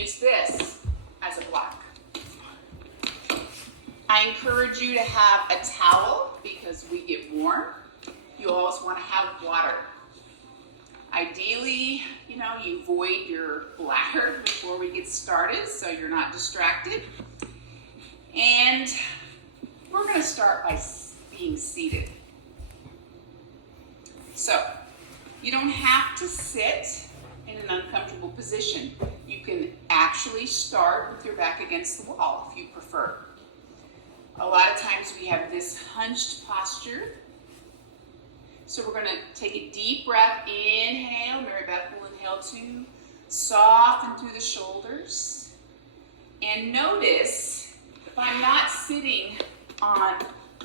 use this as a block. I encourage you to have a towel because we get warm. You always want to have water. Ideally, you void your bladder before we get started so you're not distracted. And we're going to start by being seated. So, you don't have to sit in an uncomfortable position. You can actually start with your back against the wall if you prefer. A lot of times we have this hunched posture. So we're going to take a deep breath. Inhale. Mary Beth will inhale too. Soften through the shoulders. And notice if I'm not sitting on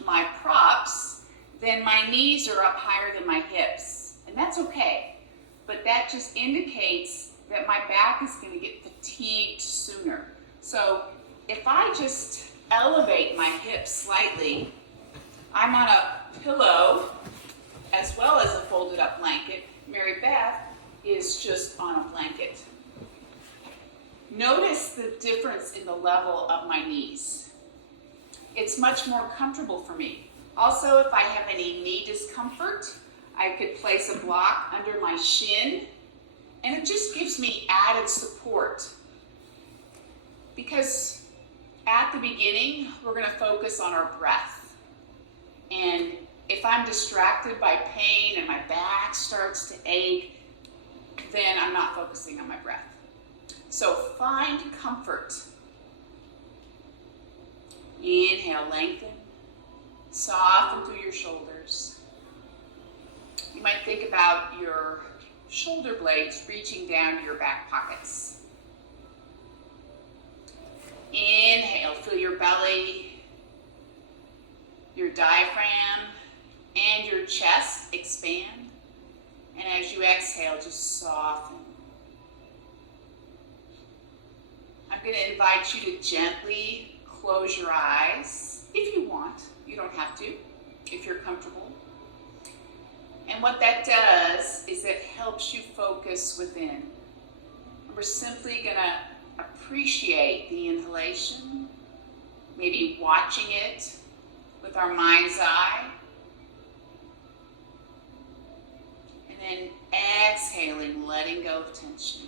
my props, then my knees are up higher than my hips. And that's okay. But that just indicates that my back is going to get fatigued sooner. So if I just elevate my hips slightly, I'm on a pillow as well as a folded up blanket. Mary Beth is just on a blanket. Notice the difference in the level of my knees. It's much more comfortable for me. Also, if I have any knee discomfort, I could place a block under my shin, and it just gives me added support. Because at the beginning, we're going to focus on our breath. And if I'm distracted by pain and my back starts to ache, then I'm not focusing on my breath. So find comfort. Inhale, lengthen. Soften through your shoulders. You might think about your shoulder blades reaching down to your back pockets. Inhale, feel your belly, your diaphragm, and your chest expand. And as you exhale, just soften. I'm going to invite you to gently close your eyes if you want. You don't have to, if you're comfortable. And what that does is it helps you focus within. We're simply going to appreciate the inhalation, maybe watching it with our mind's eye. And then exhaling, letting go of tension.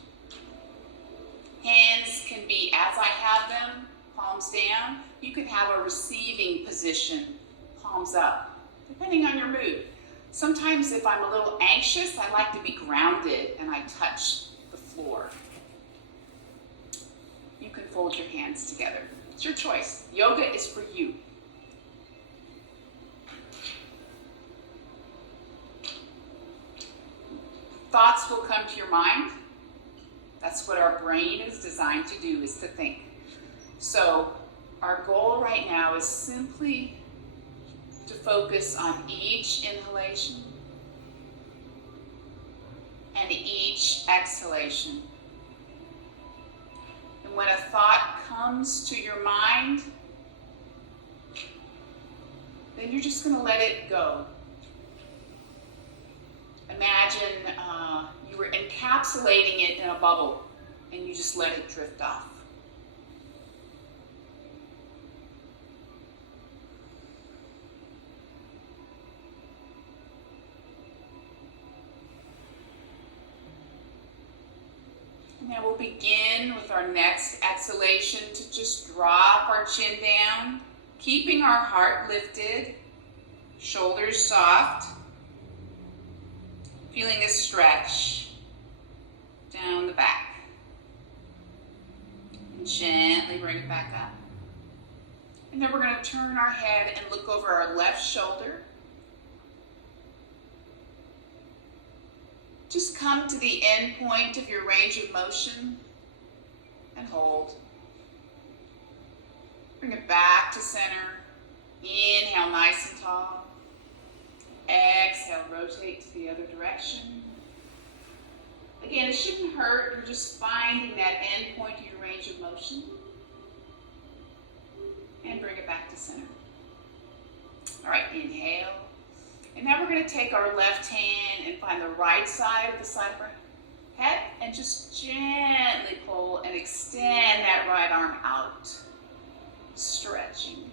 Hands can be, as I have them, palms down. You can have a receiving position, palms up, depending on your mood. Sometimes if I'm a little anxious, I like to be grounded and I touch the floor. You can fold your hands together. It's your choice. Yoga is for you. Thoughts will come to your mind. That's what our brain is designed to do, is to think. So our goal right now is simply to focus on each inhalation and each exhalation. And when a thought comes to your mind, then you're just going to let it go. Imagine you were encapsulating it in a bubble and you just let it drift off. And then we'll begin with our next exhalation to just drop our chin down, keeping our heart lifted, shoulders soft. Feeling a stretch down the back. And gently bring it back up. And then we're going to turn our head and look over our left shoulder. Just come to the end point of your range of motion and hold. Bring it back to center. Inhale nice and tall. Exhale, rotate to the other direction. Again, it shouldn't hurt. You're just finding that end point of your range of motion. And bring it back to center. All right, inhale. And now we're going to take our left hand and find the right side of the side of our head and just gently pull and extend that right arm out. Stretching.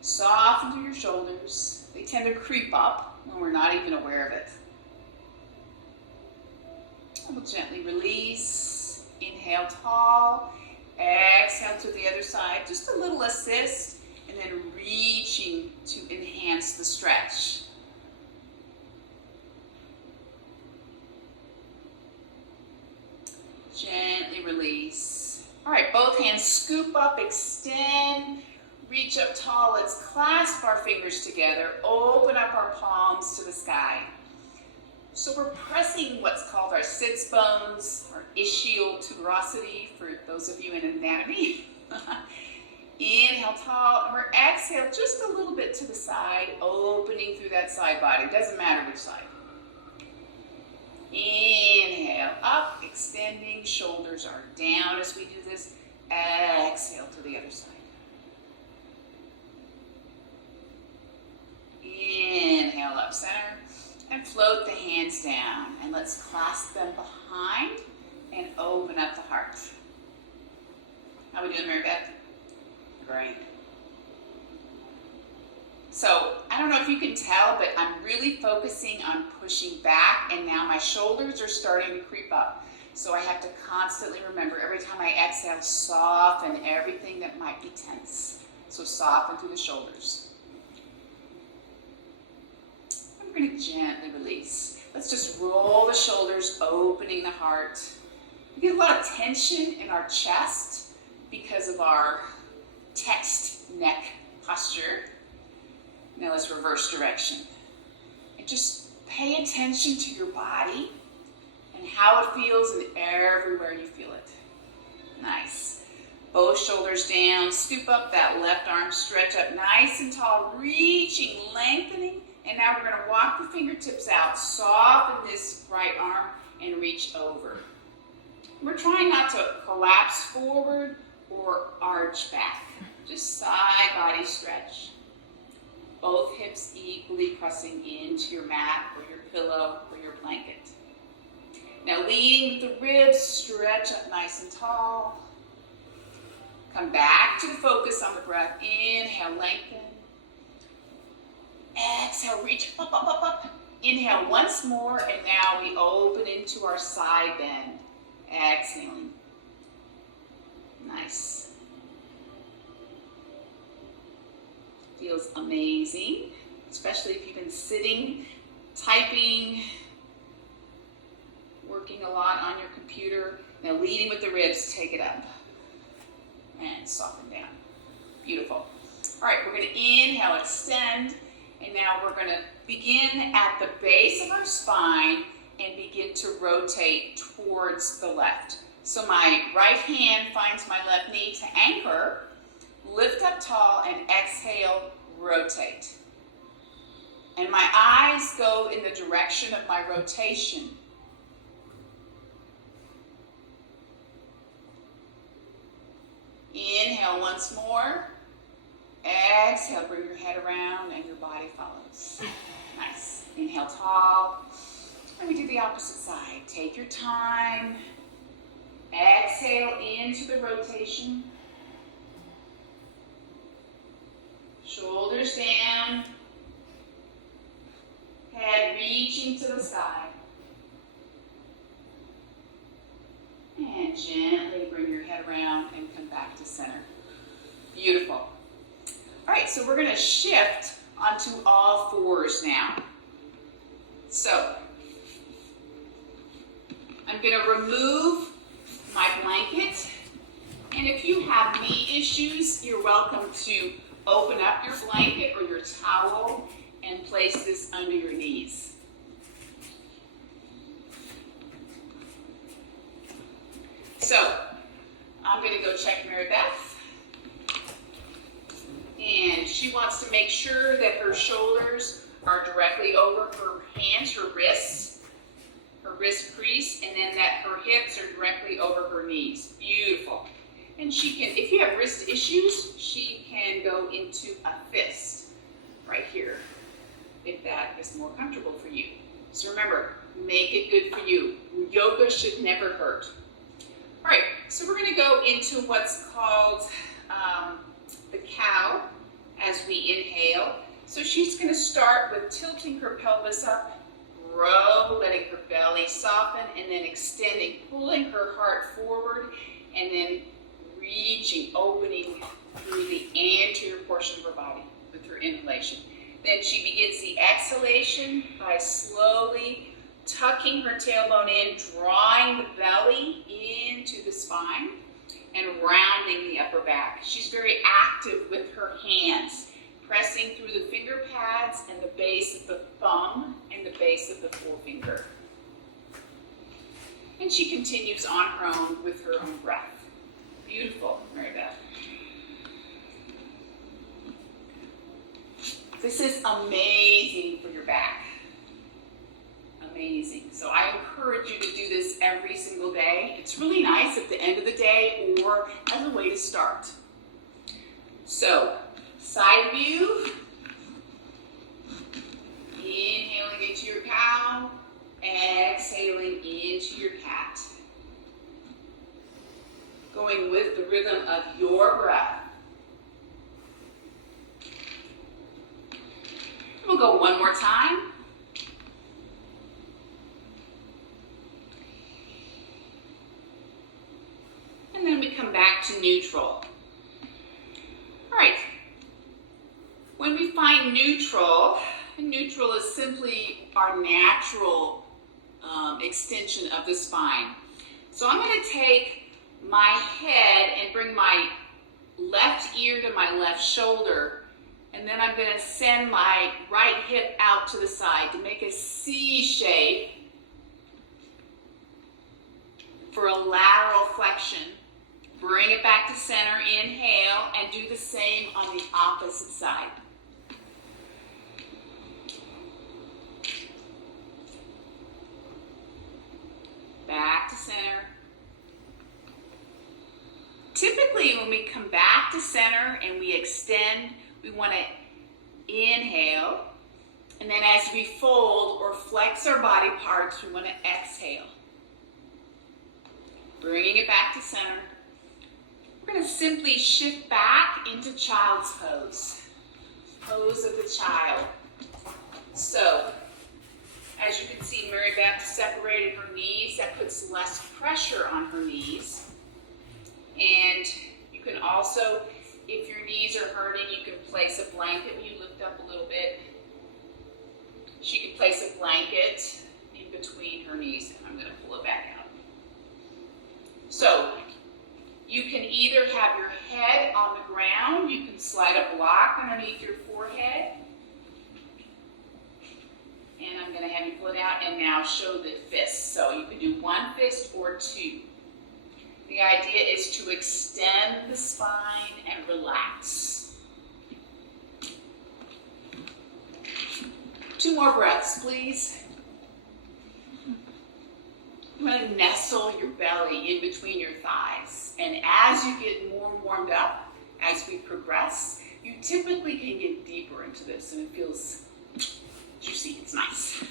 Soften through your shoulders. They tend to creep up when we're not even aware of it. We'll gently release. Inhale tall. Exhale to the other side. Just a little assist and then reaching to enhance the stretch. Gently release. All right, both hands scoop up, extend, reach up tall. Let's clasp our fingers together, open up our palms to the sky. So we're pressing what's called our sits bones, our ischial tuberosity, for those of you in anatomy. Inhale tall, and we're exhale just a little bit to the side, opening through that side body. Doesn't matter which side. Inhale, up, extending, shoulders are down as we do this. Exhale to the other side. Inhale, up center, and float the hands down. And let's clasp them behind and open up the heart. How are we doing, Mary Beth? Great. So, I don't know if you can tell, but I'm really focusing on pushing back, and now my shoulders are starting to creep up. So I have to constantly remember, every time I exhale, soften everything that might be tense. So soften through the shoulders. And we're going to gently release. Let's just roll the shoulders, opening the heart. We get a lot of tension in our chest because of our text neck posture. Now let's reverse direction. And just pay attention to your body and how it feels and everywhere you feel it. Nice. Both shoulders down, scoop up that left arm, stretch up nice and tall, reaching, lengthening. And now we're going to walk the fingertips out, soften this right arm, and reach over. We're trying not to collapse forward or arch back. Just side body stretch. Both hips equally pressing into your mat or your pillow or your blanket. Now leading with the ribs, stretch up nice and tall. Come back to the focus on the breath. Inhale, lengthen. Exhale, reach up, up, up, up. Inhale once more, and now we open into our side bend. Exhaling. Nice. Feels amazing, especially if you've been sitting, typing, working a lot on your computer. Now leading with the ribs, take it up and soften down. Beautiful. All right, we're going to inhale, extend, and now we're going to begin at the base of our spine and begin to rotate towards the left. So my right hand finds my left knee to anchor. Lift up tall and exhale, rotate. And my eyes go in the direction of my rotation. Inhale once more. Exhale, bring your head around and your body follows. Nice. Inhale tall. And we do the opposite side. Take your time. Exhale into the rotation. Shoulders down, head reaching to the side. And gently bring your head around and come back to center. Beautiful. All right, so we're going to shift onto all fours now. So, I'm going to remove my blanket. And if you have knee issues, you're welcome to open up your blanket or your towel and place this under your knees. So, I'm going to go check Mary Beth. And she wants to make sure that her shoulders are directly over her hands, her wrists, her wrist crease, and then that her hips are directly over her knees. Beautiful. And she can, if you have wrist issues, she can go into a fist right here, if that is more comfortable for you. So remember, Make it good for you. Yoga should never hurt. All right, so we're going to go into what's called the cow as we inhale. So she's going to start with tilting her pelvis up, grow, letting her belly soften, and then extending, pulling her heart forward, and then reaching, opening through the anterior portion of her body with her inhalation. Then she begins the exhalation by slowly tucking her tailbone in, drawing the belly into the spine, and rounding the upper back. She's very active with her hands, pressing through the finger pads and the base of the thumb and the base of the forefinger. And she continues on her own with her own breath. Beautiful, Mary Beth. This is amazing for your back. Amazing. So I encourage you to do this every single day. It's really nice at the end of the day or as a way to start. So, side view. Inhaling into your cow. Exhaling into your cat. Going with the rhythm of your breath. We'll go one more time. And then we come back to neutral. All right. When we find neutral is simply our natural extension of the spine. So I'm going to take my head and bring my left ear to my left shoulder, and then I'm going to send my right hip out to the side to make a C shape for a lateral flexion. Bring it back to center, inhale, and do the same on the opposite side. Back to center. Typically, when we come back to center and we extend, we want to inhale. And then as we fold or flex our body parts, we want to exhale. Bringing it back to center. We're going to simply shift back into child's pose. Pose of the child. So, as you can see, Mary Beth separated her knees. That puts less pressure on her knees. And you can also, if your knees are hurting, you can place a blanket. You lift up a little bit. She can place a blanket in between her knees. I'm going to pull it back out. So, you can either have your head on the ground. You can slide a block underneath your forehead. And I'm going to have you pull it out and now show the fist. So you can do one fist or two. The idea is to extend the spine and relax. 2 more breaths, please. You want to nestle your belly in between your thighs. And as you get more warmed up, as we progress, you typically can get deeper into this and it feels juicy. It's nice.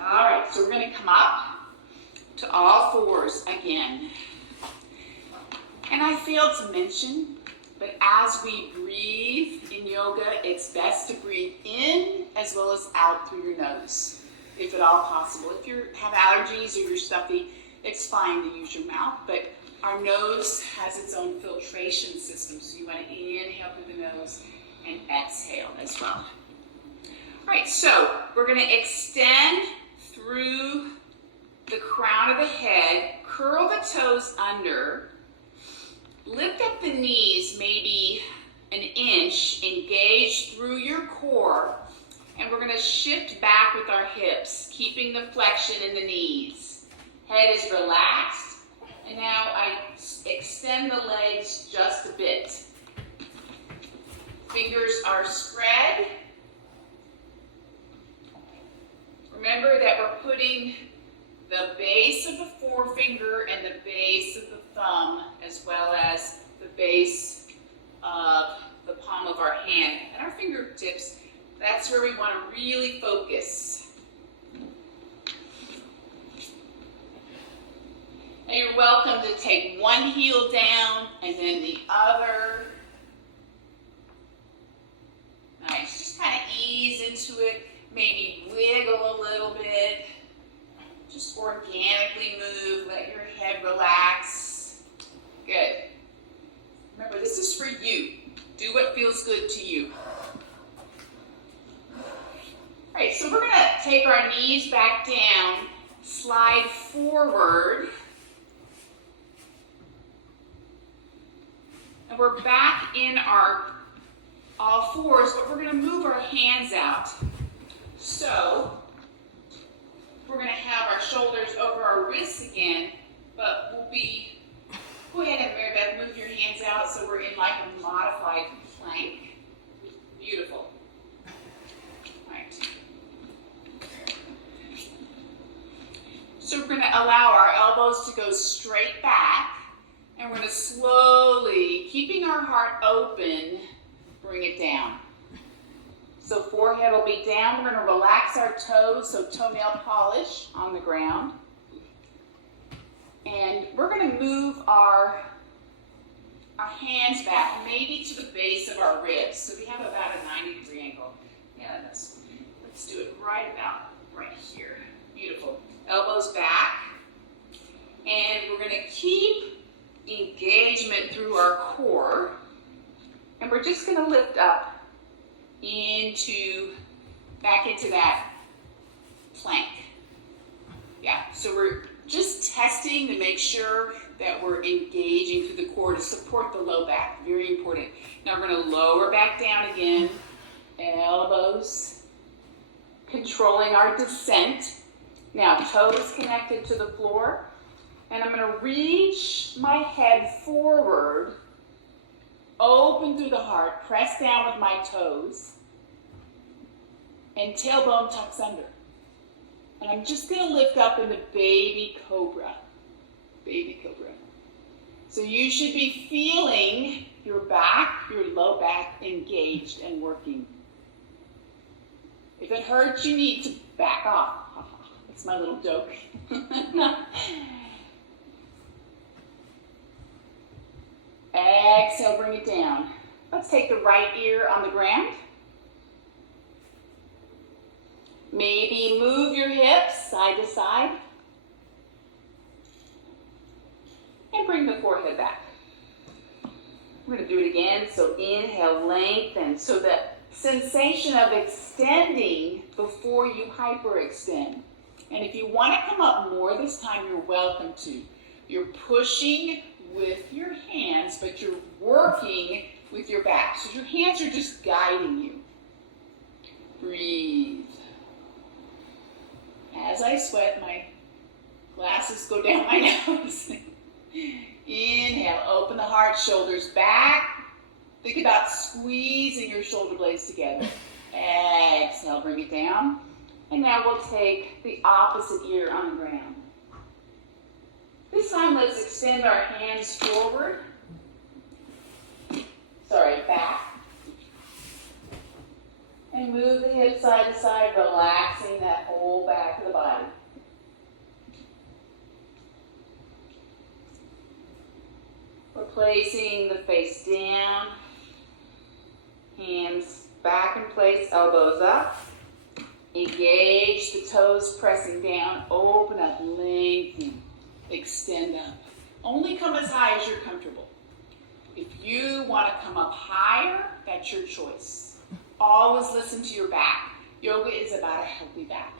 All right, so we're going to come up to all fours again. And I failed to mention, but as we breathe in yoga, it's best to breathe in as well as out through your nose, if at all possible. If you have allergies or you're stuffy, it's fine to use your mouth, but our nose has its own filtration system, so you want to inhale through the nose and exhale as well. All right, so we're going to extend through the crown of the head, curl the toes under, lift up the knees maybe an inch, engage through your core, and we're going to shift back with our hips, keeping the flexion in the knees. Head is relaxed, and now I extend the legs just a bit. Fingers are spread. Remember that we're putting the base of the forefinger and the base of the thumb, as well as the base of the palm of our hand and our fingertips That's where we want to really focus. Now you're welcome to take one heel down and then the other. Nice, just kind of ease into it, maybe wiggle a little bit. Just organically move, let your head relax. Good. Remember, this is for you. Do what feels good to you. All right, so we're gonna take our knees back down, slide forward. And we're back in our all fours, but we're gonna move our hands out. So, we're going to have our shoulders over our wrists again, but we'll be, go ahead and Mary Beth, move your hands out so we're in like a modified plank. Beautiful. All right. So we're going to allow our elbows to go straight back, and we're going to slowly, keeping our heart open, bring it down. So forehead will be down. We're going to relax our toes, so toenail polish on the ground. And we're going to move our hands back, maybe to the base of our ribs. So we have about a 90-degree angle. Yeah, let's do it right about right here. Beautiful. Elbows back. And we're going to keep engagement through our core. And we're just going to lift up back into that plank. Yeah, so we're just testing to make sure that we're engaging through the core to support the low back. Very important. Now we're going to lower back down again. Elbows. Controlling our descent. Now toes connected to the floor. And I'm going to reach my head forward. Open through the heart, press down with my toes, and tailbone tucks under. And I'm just going to lift up into baby cobra. Baby cobra. So you should be feeling your back, your low back engaged and working. If it hurts, you need to back off. That's my little joke. Exhale, bring it down. Let's take the right ear on the ground. Maybe move your hips side to side. And bring the forehead back. We're going to do it again. So inhale, lengthen. So the sensation of extending before you hyperextend. And if you want to come up more this time, you're welcome to. You're pushing with your hands, but you're working with your back. So your hands are just guiding you. Breathe. As I sweat, my glasses go down my nose. Inhale, open the heart, shoulders back. Think about squeezing your shoulder blades together. Exhale, bring it down. And now we'll take the opposite ear on the ground. This time, let's extend our hands forward. Back. And move the hips side to side, relaxing that whole back of the body. We're placing the face down, hands back in place, elbows up. Engage the toes, pressing down, open up, lengthen, extend up. Only come as high as you're comfortable. If you want to come up higher, that's your choice. Always listen to your back. Yoga is about a healthy back.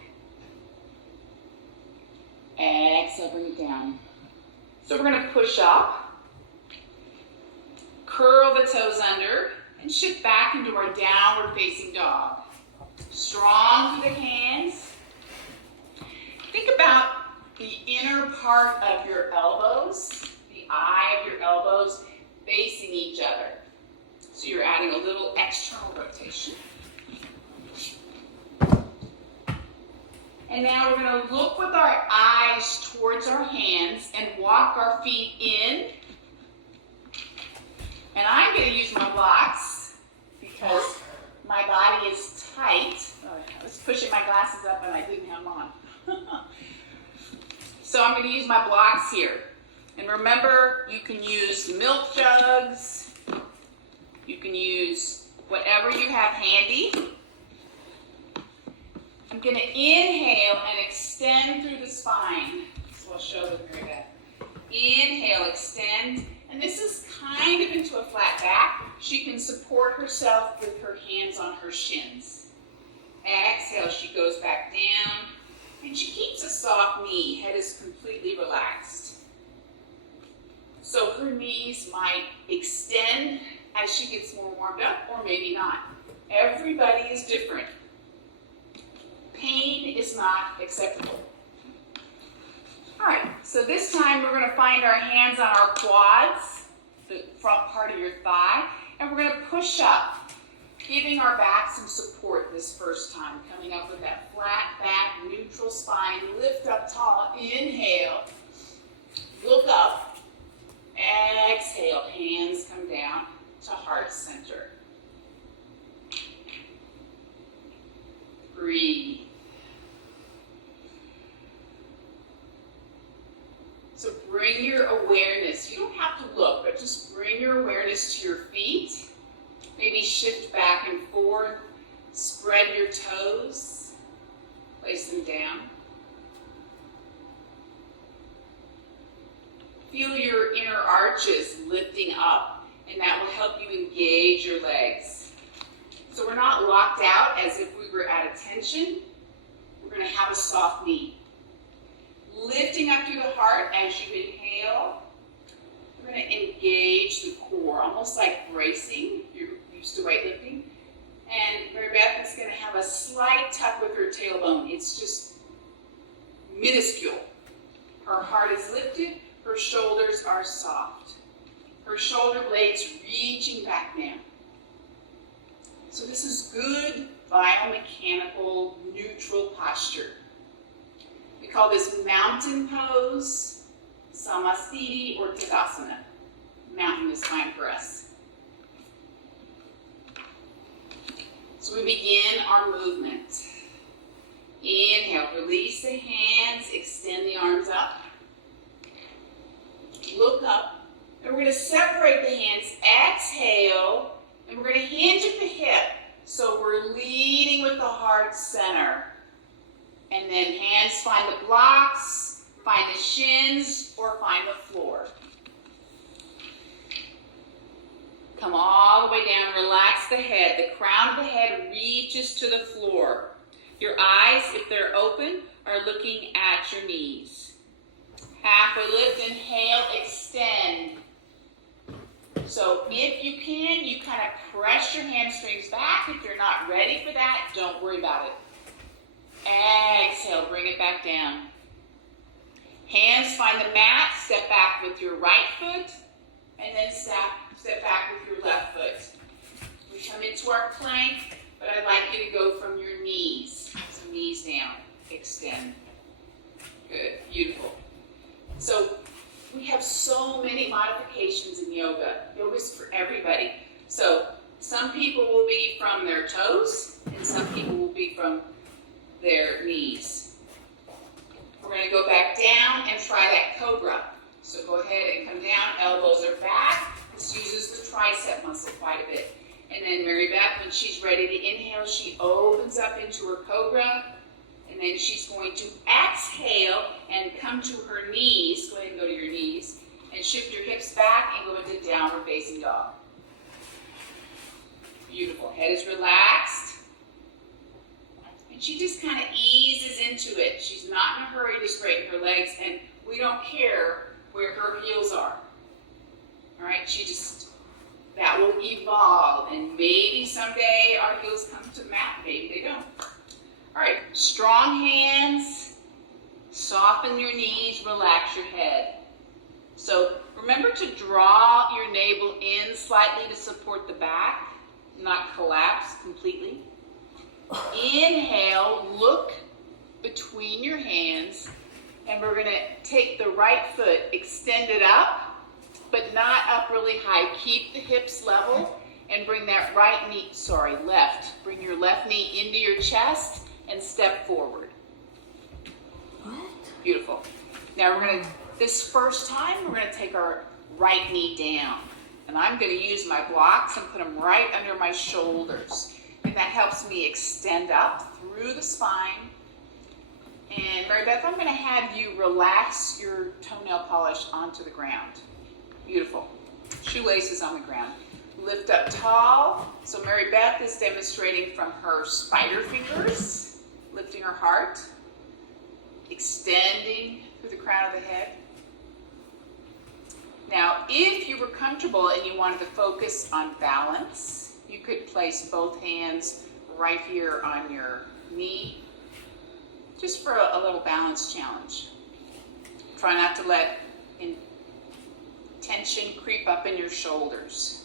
Exhale, bring it down. So we're going to push up, curl the toes under, and shift back into our downward facing dog. Strong through the hands. Think about the inner part of your elbows, the eye of your elbows facing each other. So you're adding a little external rotation. And now we're going to look with our eyes towards our hands and walk our feet in. And I'm going to use my blocks because my body is tight. I was pushing my glasses up and I didn't have them on. So I'm going to use my blocks here. And remember, you can use milk jugs. You can use whatever you have handy. I'm going to inhale and extend through the spine. So I'll show it very bad. Inhale, extend. And this is kind of into a flat back. She can support herself with her hands on her shins. Exhale, she goes back down. And she keeps a soft knee. Head is completely relaxed. So her knees might extend as she gets more warmed up, or maybe not. Everybody is different. Pain is not acceptable. All right, so this time we're going to find our hands on our quads, the front part of your thigh, and we're going to push up, giving our back some support this first time, coming up with that flat back, neutral spine, lift up tall, inhale, look up, exhale, hands come down to heart center. Breathe. So bring your awareness. You don't have to look, but just bring your awareness to your feet. Maybe shift back and forth. Spread your toes. Place them down. Feel your inner arches lifting up, and that will help you engage your legs. So we're not locked out as if we were at attention. We're going to have a soft knee. Lifting up through the heart as you inhale. We're going to engage the core, almost like bracing. You're used to weightlifting. And Mary Beth is going to have a slight tuck with her tailbone. It's just minuscule. Her heart is lifted. Her shoulders are soft. Her shoulder blades reaching back down. So this is good biomechanical neutral posture. We call this mountain pose, Samasthiti, or Tadasana. Mountain is fine for us. So we begin our movement. Inhale, release the hands, extend the arms up. Look up, and we're going to separate the hands. Exhale, and we're going to hinge at the hip. So we're leading with the heart center. And then hands find the blocks, find the shins, or find the floor. Come all the way down, relax the head. The crown of the head reaches to the floor. Your eyes, if they're open, are looking at your knees. Halfway lift, inhale, extend. So if you can, you kind of press your hamstrings back. If you're not ready for that, don't worry about it. Exhale, bring it back down. Hands find the mat, step back with your right foot, and then step back with your left foot. We come into our plank, but I'd like you to go from your knees. So knees down, extend. Good, beautiful. So we have so many modifications in yoga. Yoga's for everybody. So some people will be from their toes, and some people will be from their knees. We're going to go back down and try that cobra. So go ahead and come down, elbows are back. This uses the tricep muscle quite a bit. And then Mary Beth, when she's ready to inhale, she opens up into her cobra. And then she's going to exhale and come to her knees. Go ahead and go to your knees. And shift your hips back and go into downward facing dog. Beautiful. Head is relaxed. And she just kind of eases into it. She's not in a hurry to straighten her legs, and we don't care where her heels are. All right, that will evolve, and maybe someday our heels come to the mat, maybe they don't. All right, strong hands, soften your knees, relax your head. So remember to draw your navel in slightly to support the back, not collapse completely. Inhale, look between your hands, and we're going to take the right foot, extend it up, but not up really high. Keep the hips level and bring that left. Bring your left knee into your chest and step forward. What? Beautiful. Now this first time, we're gonna take our right knee down. And I'm gonna use my blocks and put them right under my shoulders. And that helps me extend up through the spine. And Mary Beth, I'm gonna have you relax your toenail polish onto the ground. Beautiful. Shoelaces on the ground. Lift up tall. So Mary Beth is demonstrating from her spider fingers, lifting her heart, extending through the crown of the head. Now, if you were comfortable and you wanted to focus on balance, you could place both hands right here on your knee, just for a little balance challenge. Try not to let tension creep up in your shoulders.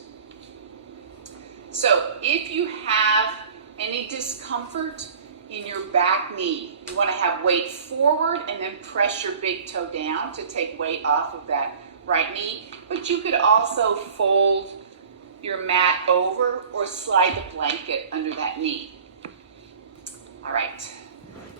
So if you have any discomfort in your back knee, you want to have weight forward and then press your big toe down to take weight off of that right knee. But you could also fold your mat over or slide the blanket under that knee. All right.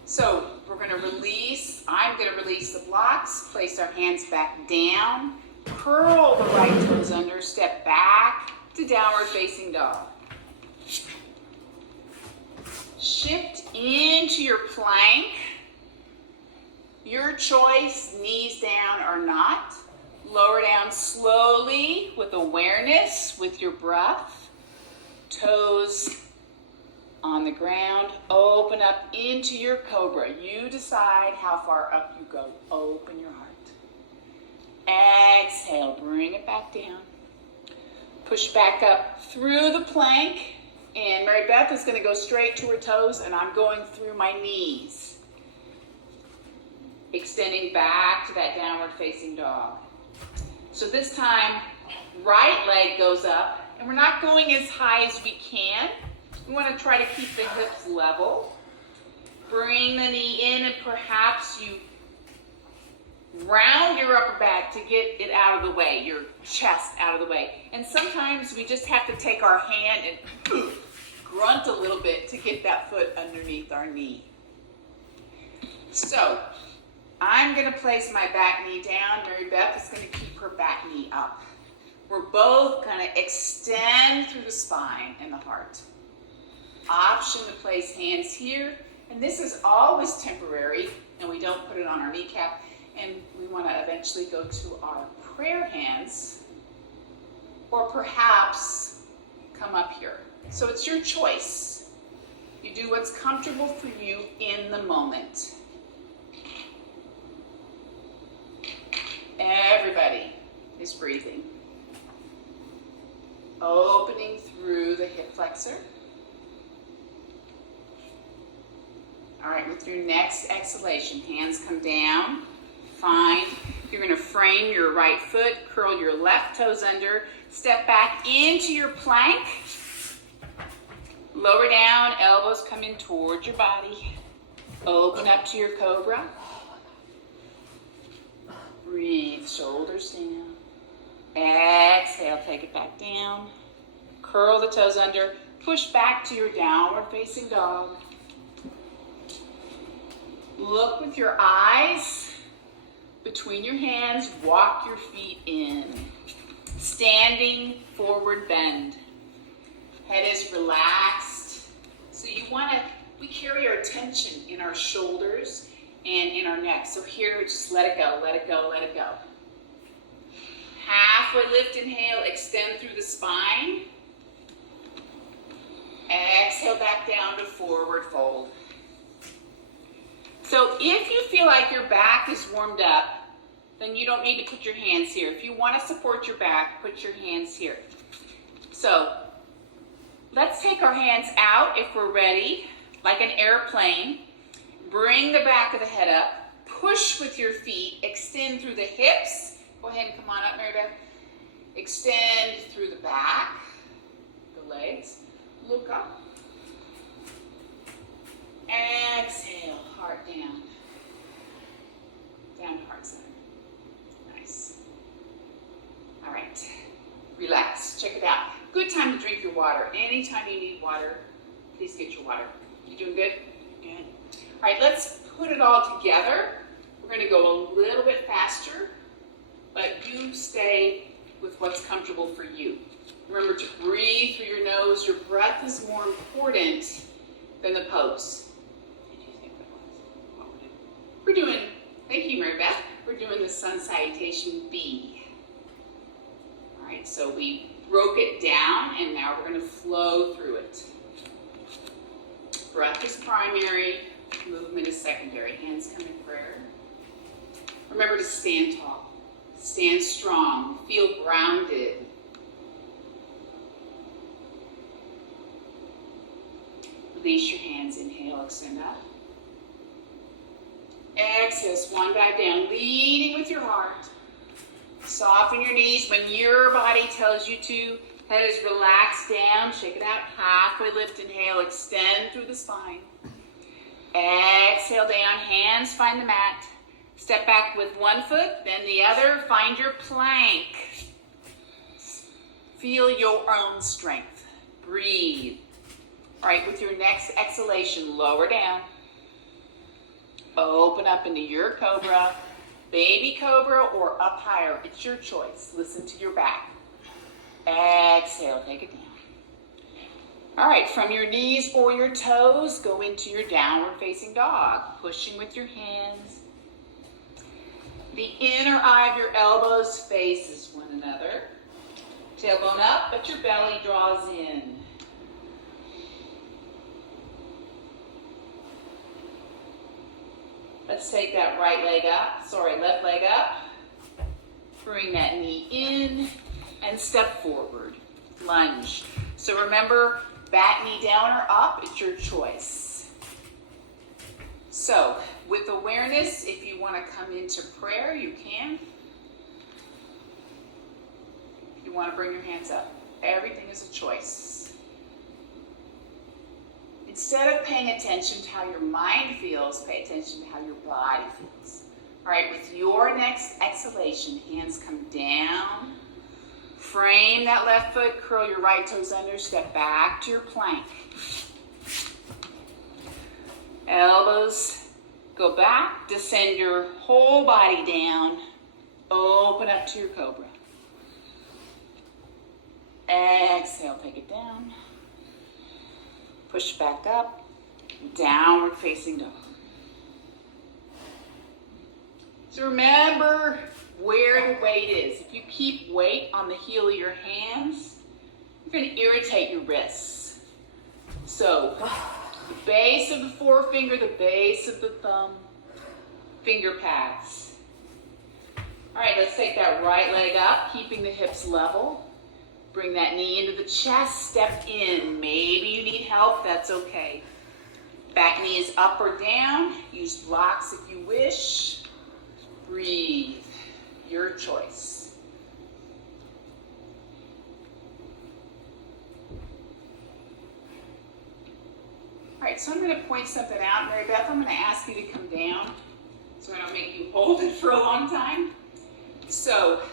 So we're going to release. I'm going to release the blocks. Place our hands back down. Curl the right toes under. Step back to downward facing dog. Shift into your plank. Your choice, knees down or not. Lower down slowly with awareness, with your breath. Toes on the ground. Open up into your cobra. You decide how far up you go. Open your heart. Exhale, bring it back down. Push back up through the plank. And Mary Beth is going to go straight to her toes, and I'm going through my knees. Extending back to that downward facing dog. So this time, right leg goes up, and we're not going as high as we can. We want to try to keep the hips level. Bring the knee in, and perhaps you round your upper back to get it out of the way, your chest out of the way. And sometimes we just have to take our hand and grunt a little bit to get that foot underneath our knee. So I'm going to place my back knee down. Mary Beth is going to keep her back knee up. We're both going to extend through the spine and the heart. Option to place hands here. And this is always temporary, and we don't put it on our kneecap. And we want to eventually go to our prayer hands, or perhaps come up here. So it's your choice. You do what's comfortable for you in the moment. Everybody is breathing. Opening through the hip flexor. All right, with your next exhalation, hands come down. Fine. You're going to frame your right foot, curl your left toes under, step back into your plank. Lower down, elbows come in towards your body. Open up to your cobra. Breathe, shoulders down. Exhale, take it back down. Curl the toes under. Push back to your downward facing dog. Look with your eyes between your hands. Walk your feet in. Standing forward bend. Head is relaxed. So we carry our tension in our shoulders and in our neck. So here, just let it go, let it go, let it go. Halfway lift, inhale, extend through the spine. Exhale back down to forward fold. So if you feel like your back is warmed up, then you don't need to put your hands here. If you want to support your back, put your hands here. So let's take our hands out if we're ready, like an airplane. Bring the back of the head up. Push with your feet. Extend through the hips. Go ahead and come on up, Mary Beth. Extend through the back, the legs. Look up. Exhale, heart down. Down to heart center. Nice. All right. Relax. Check it out. Good time to drink your water. Anytime you need water, please get your water. You doing good? Good. All right, let's put it all together. We're going to go a little bit faster, but you stay with what's comfortable for you. Remember to breathe through your nose. Your breath is more important than the pose. What did you think that was? What we're doing? Thank you, Mary Beth. We're doing the sun salutation B. All right, so we broke it down, and now we're going to flow through it. Breath is primary, movement is secondary. Hands come in prayer. Remember to stand tall, stand strong, feel grounded. Release your hands, inhale, extend up. Exhale, swan dive down, leading with your heart. Soften your knees when your body tells you to. Head is relaxed down, shake it out. Halfway lift, inhale, extend through the spine. Exhale down, hands find the mat. Step back with one foot, then the other. Find your plank. Feel your own strength. Breathe. All right, with your next exhalation, lower down. Open up into your cobra, baby cobra, or up higher. It's your choice. Listen to your back. Exhale, take it down. All right, from your knees or your toes, go into your downward facing dog, pushing with your hands. The inner eye of your elbows faces one another. Tailbone up, but your belly draws in. Let's take that left leg up. Bring that knee in and step forward. Lunge. So remember, back knee down or up, it's your choice. So, with awareness, if you want to come into prayer, you can. If you want to bring your hands up, everything is a choice. Instead of paying attention to how your mind feels, pay attention to how your body feels. All right, with your next exhalation, hands come down. Frame that left foot, curl your right toes under, step back to your plank. Elbows go back, descend your whole body down, open up to your cobra. Exhale, take it down. Push back up, downward facing dog. So remember where the weight is. If you keep weight on the heel of your hands, you're going to irritate your wrists. So the base of the forefinger, the base of the thumb, finger pads. All right, let's take that right leg up, keeping the hips level. Bring that knee into the chest, step in. Maybe you need help, that's okay. Back knee is up or down. Use blocks if you wish. Breathe, your choice. All right, so I'm going to point something out. Mary Beth, I'm going to ask you to come down so I don't make you hold it for a long time. So,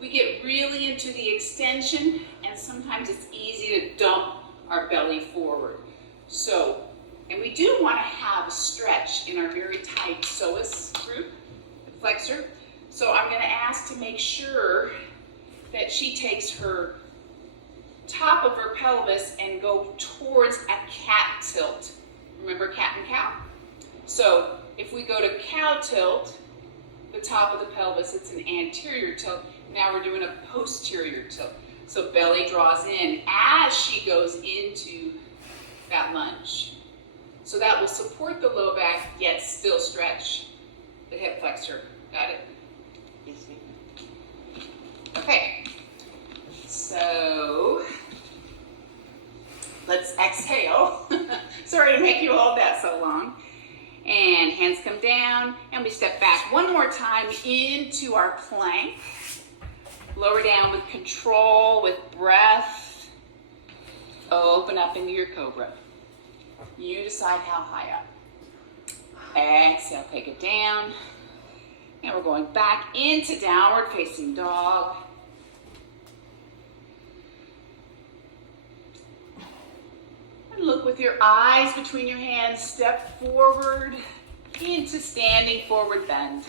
we get really into the extension, and sometimes it's easy to dump our belly forward. So, and we do want to have a stretch in our very tight psoas group, the flexor. So I'm going to ask to make sure that she takes her top of her pelvis and go towards a cat tilt. Remember cat and cow? So if we go to cow tilt, the top of the pelvis, it's an anterior tilt. Now we're doing a posterior tilt. So belly draws in as she goes into that lunge. So that will support the low back, yet still stretch the hip flexor. Got it? Yes, ma'am. Okay. So let's exhale. Sorry to make you hold that so long. And hands come down, and we step back one more time into our plank. Lower down with control, with breath. Open up into your cobra. You decide how high up. Exhale, take it down. And we're going back into downward facing dog. Look with your eyes between your hands, step forward into standing forward bend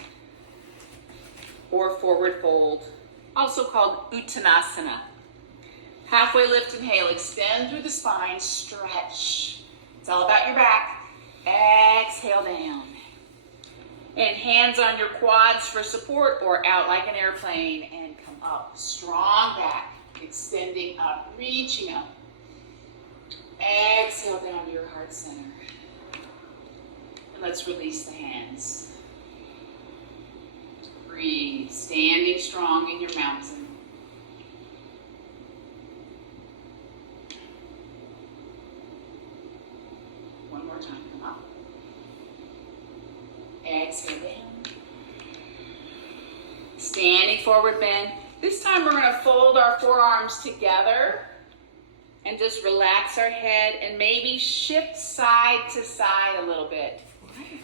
or forward fold, also called Uttanasana. Halfway lift, inhale, extend through the spine, stretch. It's all about your back. Exhale down. And hands on your quads for support or out like an airplane and come up. Strong back, extending up, reaching up. Exhale down to your heart center. And let's release the hands. Breathe, standing strong in your mountain. One more time, come up. Exhale down. Standing forward bend. This time we're going to fold our forearms together and just relax our head and maybe shift side to side a little bit.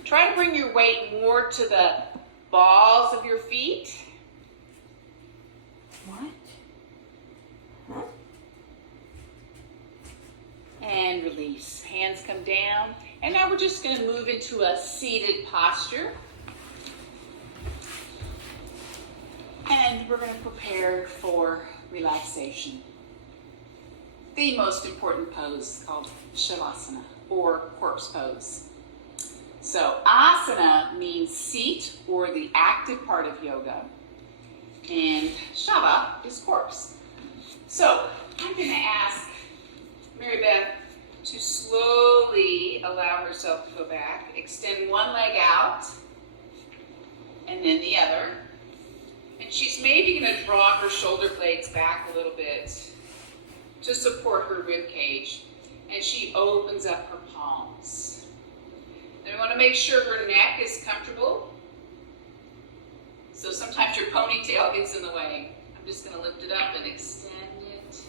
Try to bring your weight more to the balls of your feet. What? Huh? And release. Hands come down. And now we're just going to move into a seated posture. And we're going to prepare for relaxation. The most important pose called Shavasana or corpse pose. So asana means seat or the active part of yoga. And Shava is corpse. So I'm going to ask Mary Beth to slowly allow herself to go back. Extend one leg out and then the other. And she's maybe going to draw her shoulder blades back a little bit to support her rib cage. And she opens up her palms. And we want to make sure her neck is comfortable. So sometimes your ponytail gets in the way. I'm just going to lift it up and extend it.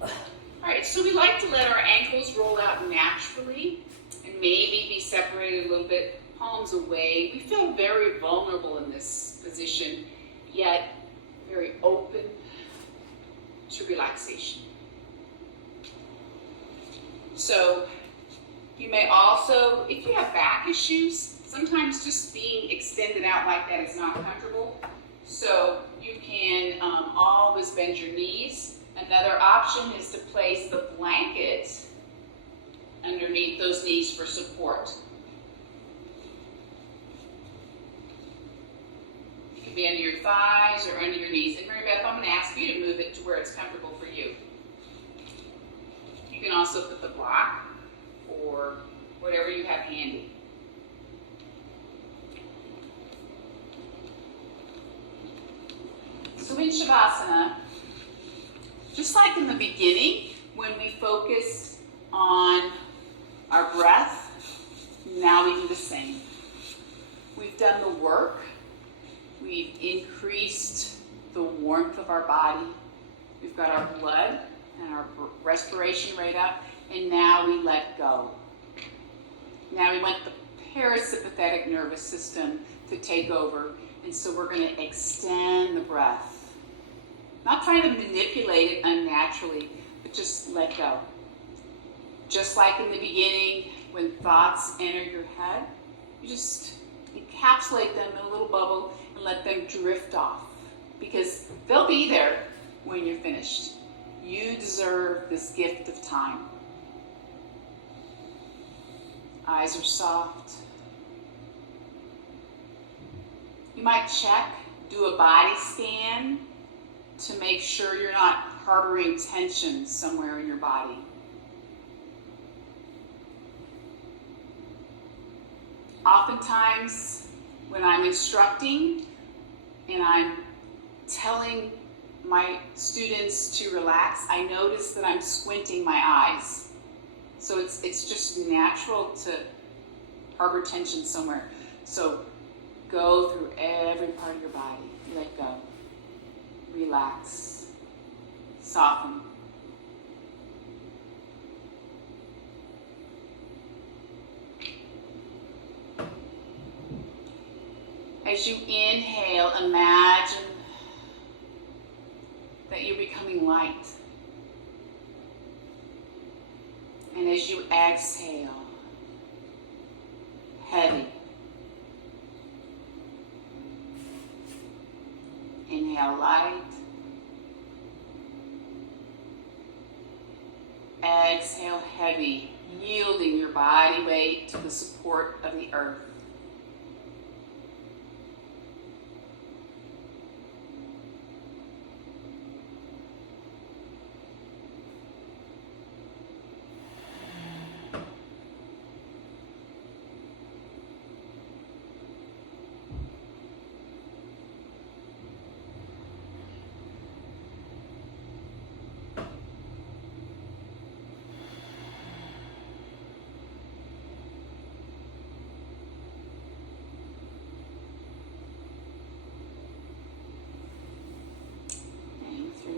All right, so we like to let our ankles roll out naturally and maybe be separated a little bit, palms away. We feel very vulnerable in this position, yet very open to relaxation. So you may also, if you have back issues, sometimes just being extended out like that is not comfortable. So you can always bend your knees. Another option is to place the blanket underneath those knees for support. It can be under your thighs or under your knees. And Mary Beth, I'm going to ask you to move it to where it's comfortable for you. You can also put the block or whatever you have handy. So in Shavasana, just like in the beginning, when we focused on our breath, now we do the same. We've done the work. We've increased the warmth of our body. We've got our blood and our respiration rate up, and now we let go. Now we want the parasympathetic nervous system to take over, and so we're going to extend the breath. Not trying to manipulate it unnaturally, but just let go. Just like in the beginning, when thoughts enter your head, you just encapsulate them in a little bubble and let them drift off. Because they'll be there when you're finished. You deserve this gift of time. Eyes are soft. You might check, do a body scan, to make sure you're not harboring tension somewhere in your body. Oftentimes, when I'm instructing and I'm telling my students to relax, I notice that I'm squinting my eyes. So it's just natural to harbor tension somewhere. So go through every part of your body. Let go. Relax. Soften. As you inhale, imagine that you're becoming light. And as you exhale, heavy. Inhale light. Exhale heavy, yielding your body weight to the support of the earth.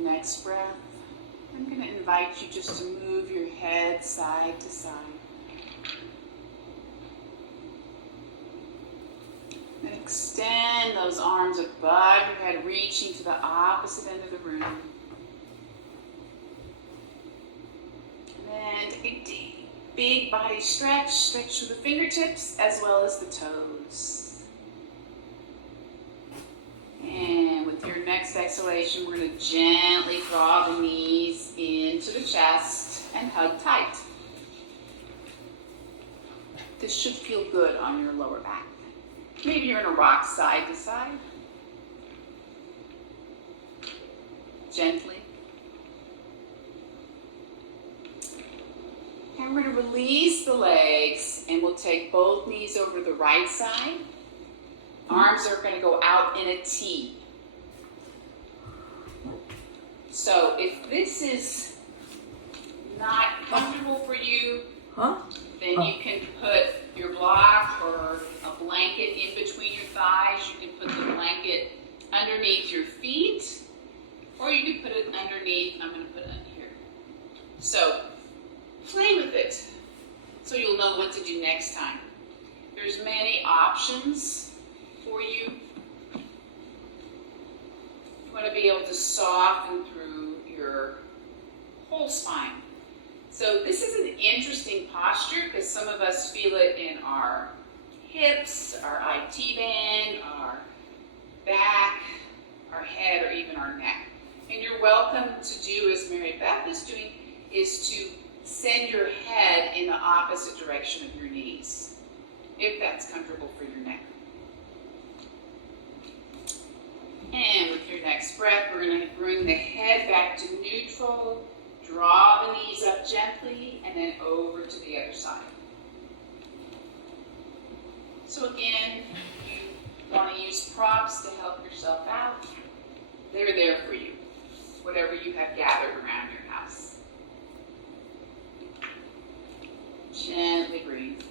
Next breath, I'm going to invite you just to move your head side to side. And extend those arms above your head, reaching to the opposite end of the room. And a deep, big body stretch. Stretch through the fingertips as well as the toes. And with your next exhalation, we're going to gently draw the knees into the chest and hug tight. This should feel good on your lower back. Maybe you're in a rock side to side. Gently. And we're going to release the legs, and we'll take both knees over to the right side. Arms are going to go out in a T. So if this is not comfortable for you, then you can put your block or a blanket in between your thighs. You can put the blanket underneath your feet, or you can put it underneath. I'm going to put it under here. So play with it so you'll know what to do next time. There's many options for you. You want to be able to soften through your whole spine. So this is an interesting posture because some of us feel it in our hips, our IT band, our back, our head, or even our neck. And you're welcome to do as Mary Beth is doing, is to send your head in the opposite direction of your knees, if that's comfortable for your neck. And with your next breath, we're going to bring the head back to neutral, draw the knees up gently, and then over to the other side. So again, if you want to use props to help yourself out, they're there for you, whatever you have gathered around your house. Gently breathe.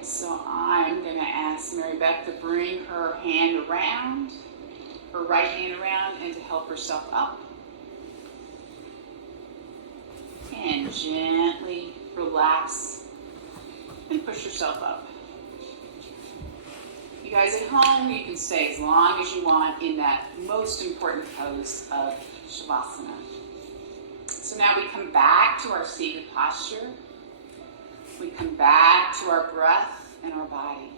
So I'm going to ask Mary Beth to bring her hand around, her right hand around, and to help herself up. And gently relax and push yourself up. You guys at home, you can stay as long as you want in that most important pose of Shavasana. So now we come back to our seated posture. We come back to our breath and our body.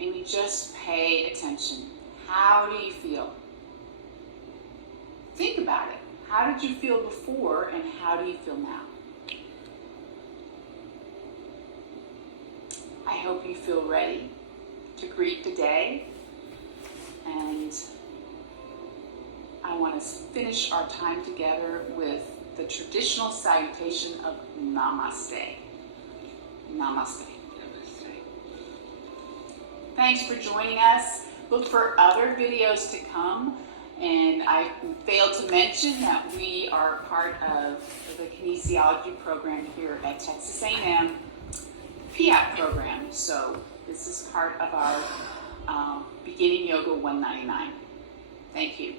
And we just pay attention. How do you feel? Think about it. How did you feel before and how do you feel now? I hope you feel ready to greet the day. And I want to finish our time together with the traditional salutation of Namaste. Namaste. Namaste. Thanks for joining us. Look for other videos to come. And I failed to mention that we are part of the kinesiology program here at Texas A&M PIAP program. So this is part of our Beginning Yoga 199. Thank you.